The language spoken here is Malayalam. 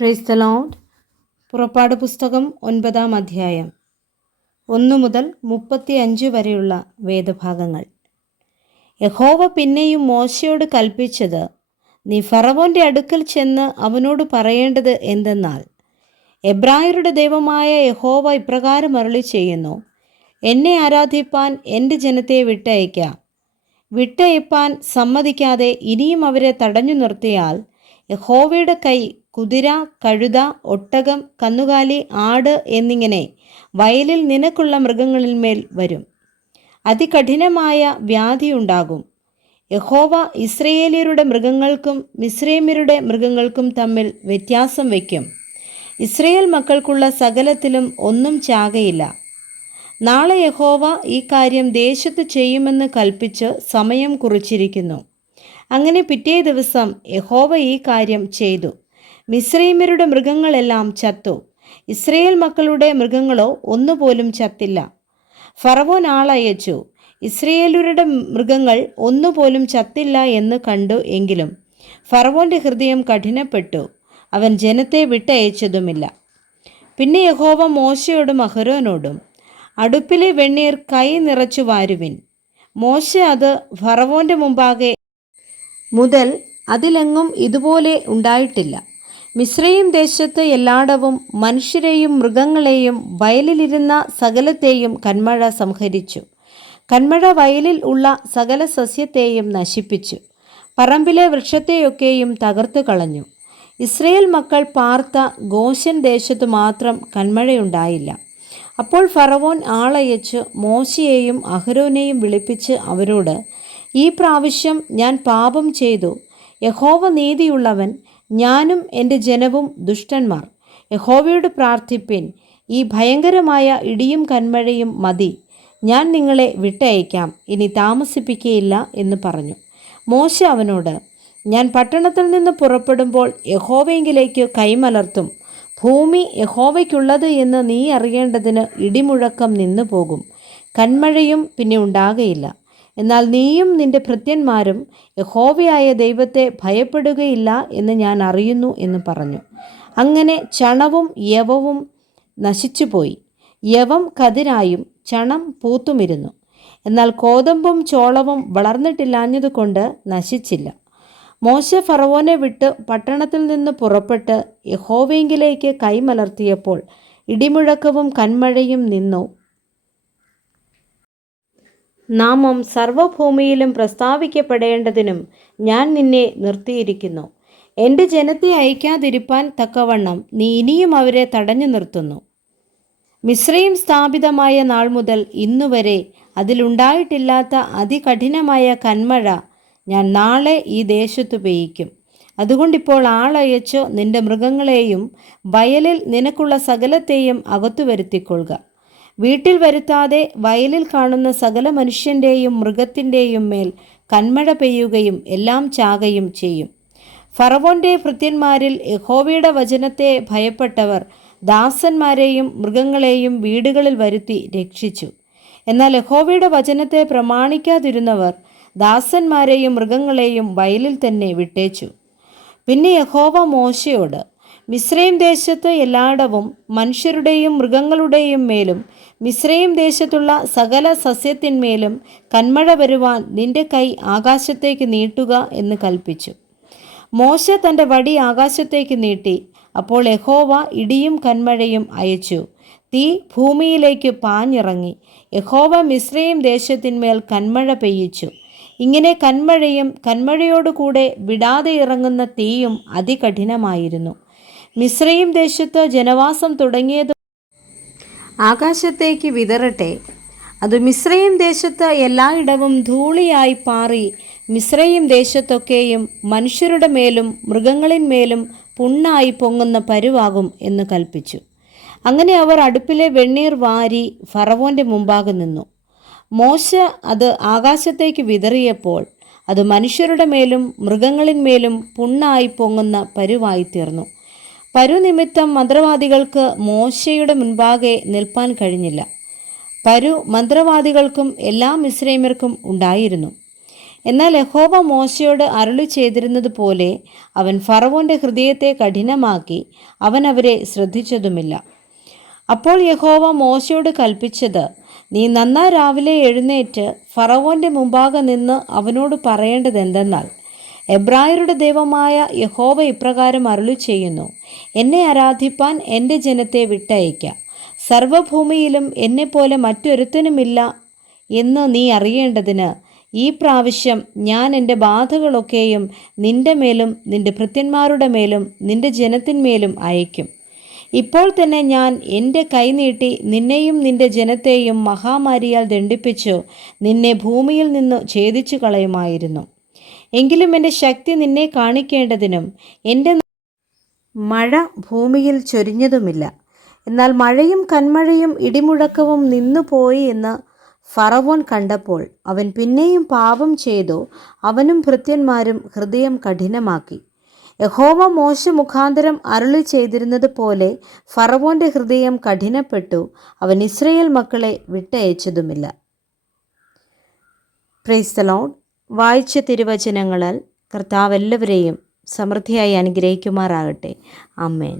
Praise the Lord. പുറപ്പാട് പുസ്തകം 9-ാം അധ്യായം 1 മുതൽ 35 വരെയുള്ള വേദഭാഗങ്ങൾ. യഹോവ പിന്നെയും മോശയോട് കൽപ്പിച്ചത്, നീ ഫറവോൻ്റെ അടുക്കൽ ചെന്ന് അവനോട് പറയേണ്ടത് എന്തെന്നാൽ, എബ്രായരുടെ ദൈവമായ യഹോവ ഇപ്രകാരം അരുളി ചെയ്യുന്നു, എന്നെ ആരാധിപ്പാൻ എൻ്റെ ജനത്തെ വിട്ടയപ്പാൻ സമ്മതിക്കാതെ ഇനിയും അവരെ തടഞ്ഞു നിർത്തിയാൽ, യഹോവയുടെ കൈ കുതിര, കഴുത, ഒട്ടകം, കന്നുകാലി, ആട് എന്നിങ്ങനെ വയലിൽ നിനക്കുള്ള മൃഗങ്ങളിന്മേൽ വരും. അതികഠിനമായ വ്യാധിയുണ്ടാകും. യഹോവ ഇസ്രയേല്യരുടെ മൃഗങ്ങൾക്കും മിസ്രയീമ്യരുടെ മൃഗങ്ങൾക്കും തമ്മിൽ വ്യത്യാസം വയ്ക്കും. ഇസ്രയേൽ മക്കൾക്കുള്ള സകലത്തിലും ഒന്നും ചാകയില്ല. നാളെ യഹോവ ഈ കാര്യം ദേശത്ത് ചെയ്യുമെന്ന് കൽപ്പിച്ച് സമയം കുറിച്ചിരിക്കുന്നു. അങ്ങനെ പിറ്റേ ദിവസം യഹോവ ഈ കാര്യം ചെയ്തു. മിസ്രയീമ്യരുടെ മൃഗങ്ങളെല്ലാം ചത്തു. ഇസ്രയേൽ മക്കളുടെ മൃഗങ്ങളോ ഒന്നുപോലും ചത്തില്ല. ഫറവോൻ ആളയച്ചു, ഇസ്രയേല്യരുടെ മൃഗങ്ങൾ ഒന്നുപോലും ചത്തില്ല എന്ന് കണ്ടു. എങ്കിലും ഫറവോൻ്റെ ഹൃദയം കഠിനപ്പെട്ടു, അവൻ ജനത്തെ വിട്ടയച്ചതുമില്ല. പിന്നെ യഹോവ മോശയോടും അഹരോനോടും, അടുപ്പിലെ വെണ്ണീർ കൈ നിറച്ചു വാരുവിൻ. മോശ അത് ഫറവോൻ്റെ മുമ്പാകെ മുതൽ അതിലെങ്ങും ഇതുപോലെ ഉണ്ടായിട്ടില്ല. മിസ്രയീം ദേശത്ത് എല്ലായിടവും മനുഷ്യരെയും മൃഗങ്ങളെയും വയലിലിരുന്ന സകലത്തെയും കന്മഴ സംഹരിച്ചു. കന്മഴ വയലിൽ ഉള്ള സകല സസ്യത്തെയും നശിപ്പിച്ചു, പറമ്പിലെ വൃക്ഷത്തെയൊക്കെയും തകർത്തു കളഞ്ഞു. ഇസ്രയേൽ മക്കൾ പാർത്ത ഗോശൻ ദേശത്തു മാത്രം കന്മഴയുണ്ടായില്ല. അപ്പോൾ ഫറവോൻ ആളയച്ച് മോശയെയും അഹരോനെയും വിളിപ്പിച്ച് അവരോട്, ഈ പ്രാവശ്യം ഞാൻ പാപം ചെയ്തു. യഹോവ നീതിയുള്ളവൻ, ഞാനും എൻ്റെ ജനവും ദുഷ്ടന്മാർ. യഹോവയോട് പ്രാർത്ഥിപ്പിൻ. ഈ ഭയങ്കരമായ ഇടിയും കന്മഴയും മതി. ഞാൻ നിങ്ങളെ വിട്ടയക്കാം, ഇനി താമസിപ്പിക്കുകയില്ല എന്ന് പറഞ്ഞു. മോശ അവനോട്, ഞാൻ പട്ടണത്തിൽ നിന്ന് പുറപ്പെടുമ്പോൾ യഹോവയെങ്കിലേക്ക് കൈമലർത്തും. ഭൂമി യഹോവയ്ക്കുള്ളത് എന്ന് നീ അറിയേണ്ടതിന് ഇടിമുഴക്കം നിന്നു പോകും, കന്മഴയും പിന്നെ ഉണ്ടാകയില്ല. എന്നാൽ നീയും നിന്റെ ഭൃത്യന്മാരും യഹോവയായ ദൈവത്തെ ഭയപ്പെടുകയില്ല എന്ന് ഞാൻ അറിയുന്നു എന്ന് പറഞ്ഞു. അങ്ങനെ ചണവും യവവും നശിച്ചുപോയി. യവം കതിരായും ചണം പൂത്തുമിരുന്നു. എന്നാൽ കോതമ്പും ചോളവും വളർന്നിട്ടില്ലാഞ്ഞതുകൊണ്ട് നശിച്ചില്ല. മോശ ഫറവോനെ വിട്ട് പട്ടണത്തിൽ നിന്ന് പുറപ്പെട്ട് യഹോവയെങ്കിലേക്ക് കൈമലർത്തിയപ്പോൾ ഇടിമുഴക്കവും കന്മഴയും നിന്നു. നാമം സർവഭൂമിയിലും പ്രസ്താവിക്കപ്പെടേണ്ടതിനും ഞാൻ നിന്നെ നിർത്തിയിരിക്കുന്നു. എൻ്റെ ജനത്തെ അയക്കാതിരിപ്പാൻ തക്കവണ്ണം നീ ഇനിയും അവരെ തടഞ്ഞു നിർത്തുന്നു. മിസ്രയീം സ്ഥാപിതമായ നാൾ മുതൽ ഇന്നുവരെ അതിലുണ്ടായിട്ടില്ലാത്ത അതികഠിനമായ കന്മഴ ഞാൻ നാളെ ഈ ദേശത്തു പെയ്യിക്കും. അതുകൊണ്ടിപ്പോൾ ആളയച്ച് നിന്റെ മൃഗങ്ങളെയും വയലിൽ നിനക്കുള്ള സകലത്തെയും അകത്തു വരുത്തിക്കൊള്ളുക. വീട്ടിൽ വരുത്താതെ വയലിൽ കാണുന്ന സകല മനുഷ്യൻ്റെയും മൃഗത്തിൻ്റെയും മേൽ കന്മഴ പെയ്യുകയും എല്ലാം ചാകയും ചെയ്യും. ഫറവോൻ്റെ ഭൃത്യന്മാരിൽ യഹോവയുടെ വചനത്തെ ഭയപ്പെട്ടവർ ദാസന്മാരെയും മൃഗങ്ങളെയും വീടുകളിൽ വരുത്തി രക്ഷിച്ചു. എന്നാൽ യഹോവയുടെ വചനത്തെ പ്രമാണിക്കാതിരുന്നവർ ദാസന്മാരെയും മൃഗങ്ങളെയും വയലിൽ തന്നെ വിട്ടേച്ചു. പിന്നെ യഹോവ മോശയോട്, മിസ്രയീം ദേശത്ത് എല്ലായിടവും മനുഷ്യരുടെയും മൃഗങ്ങളുടെയും മേലും മിസ്രയീം ദേശത്തുള്ള സകല സസ്യത്തിന്മേലും കന്മഴ വരുവാൻ നിന്റെ കൈ ആകാശത്തേക്ക് നീട്ടുക എന്ന് കൽപ്പിച്ചു. മോശ തൻ്റെ വടി ആകാശത്തേക്ക് നീട്ടി. അപ്പോൾ യഹോവ ഇടിയും കന്മഴയും അയച്ചു. തീ ഭൂമിയിലേക്ക് പാഞ്ഞിറങ്ങി. യഹോവ മിസ്രയീം ദേശത്തിന്മേൽ കന്മഴ പെയ്യിച്ചു. ഇങ്ങനെ കന്മഴയും കന്മഴയോടുകൂടെ വിടാതെ ഇറങ്ങുന്ന തീയും അതികഠിനമായിരുന്നു. മിസ്രയീം ദേശത്ത് ജനവാസം തുടങ്ങിയത് ആകാശത്തേക്ക് വിതറട്ടെ. അത് മിസ്രയീം ദേശത്ത് എല്ലായിടവും ധൂളിയായി പാറി മിസ്രയീം ദേശത്തൊക്കെയും മനുഷ്യരുടെ മേലും മൃഗങ്ങളിന്മേലും പുണ്ണായി പൊങ്ങുന്ന പരുവാകും എന്ന് കൽപ്പിച്ചു. അങ്ങനെ അവർ അടുപ്പിലെ വെണ്ണീർ വാരി ഫറവോൻ്റെ മുമ്പാകെ നിന്നു. മോശ അത് ആകാശത്തേക്ക് വിതറിയപ്പോൾ അത് മനുഷ്യരുടെ മേലും മൃഗങ്ങളിന്മേലും പുണ്ണായി പൊങ്ങുന്ന പരുവായിത്തീർന്നു. പരുനിമിത്തം മന്ത്രവാദികൾക്ക് മോശയുടെ മുൻപാകെ നിൽപ്പാൻ കഴിഞ്ഞില്ല. മന്ത്രവാദികൾക്കും എല്ലാ മിസ്രയീമ്യർക്കും ഉണ്ടായിരുന്നു. എന്നാൽ യഹോവ മോശയോട് അരുളി ചെയ്തിരുന്നത് പോലെ അവൻ ഫറവോന്റെ ഹൃദയത്തെ കഠിനമാക്കി അവൻ അവരെ ശ്രദ്ധിച്ചതുമില്ല. അപ്പോൾ യഹോവ മോശയോട് കൽപ്പിച്ചത്, നീ നന്നാ രാവിലെ എഴുന്നേറ്റ് ഫറവോന്റെ മുമ്പാകെ നിന്ന് അവനോട് പറയേണ്ടതെന്തെന്നാൽ, എബ്രായരുടെ ദൈവമായ യഹോവ ഇപ്രകാരം അരുളി ചെയ്യുന്നു, എന്നെ ആരാധിപ്പാൻ എൻ്റെ ജനത്തെ വിട്ടയയ്ക്ക. സർവഭൂമിയിലും എന്നെപ്പോലെ മറ്റൊരുത്തനുമില്ല എന്ന് നീ അറിയേണ്ടതിന് ഈ പ്രാവശ്യം ഞാൻ എൻ്റെ ബാധകളൊക്കെയും നിന്റെ മേലും നിന്റെ ഭൃത്യന്മാരുടെ മേലും നിന്റെ ജനത്തിന്മേലും അയക്കും. ഇപ്പോൾ തന്നെ ഞാൻ എൻ്റെ കൈ നീട്ടി നിന്നെയും നിന്റെ ജനത്തെയും മഹാമാരിയാൽ ദണ്ഡിപ്പിച്ചു നിന്നെ ഭൂമിയിൽ നിന്ന് ഛേദിച്ചു കളയുമായിരുന്നു. എങ്കിലും എൻ്റെ ശക്തി നിന്നെ കാണിക്കേണ്ടതിനും എൻ്റെ മഴ ഭൂമിയിൽ ചൊരിഞ്ഞതുമില്ല. എന്നാൽ മഴയും കന്മഴയും ഇടിമുഴക്കവും നിന്നുപോയി എന്ന് ഫറവോൻ കണ്ടപ്പോൾ അവൻ പിന്നെയും പാപം ചെയ്തു അവനും ഭൃത്യന്മാരും ഹൃദയം കഠിനമാക്കി. യഹോവ മോശ മുഖാന്തരം അരുളി ചെയ്തിരുന്നത് പോലെ ഫറവോന്റെ ഹൃദയം കഠിനപ്പെട്ടു, അവൻ ഇസ്രായേൽ മക്കളെ വിട്ടയച്ചതുമില്ല. Praise the Lord. വായിച്ച തിരുവചനങ്ങളാൽ കർത്താവ് എല്ലാവരെയും സമൃദ്ധിയായി അനുഗ്രഹിക്കുമാറാകട്ടെ. ആമേൻ.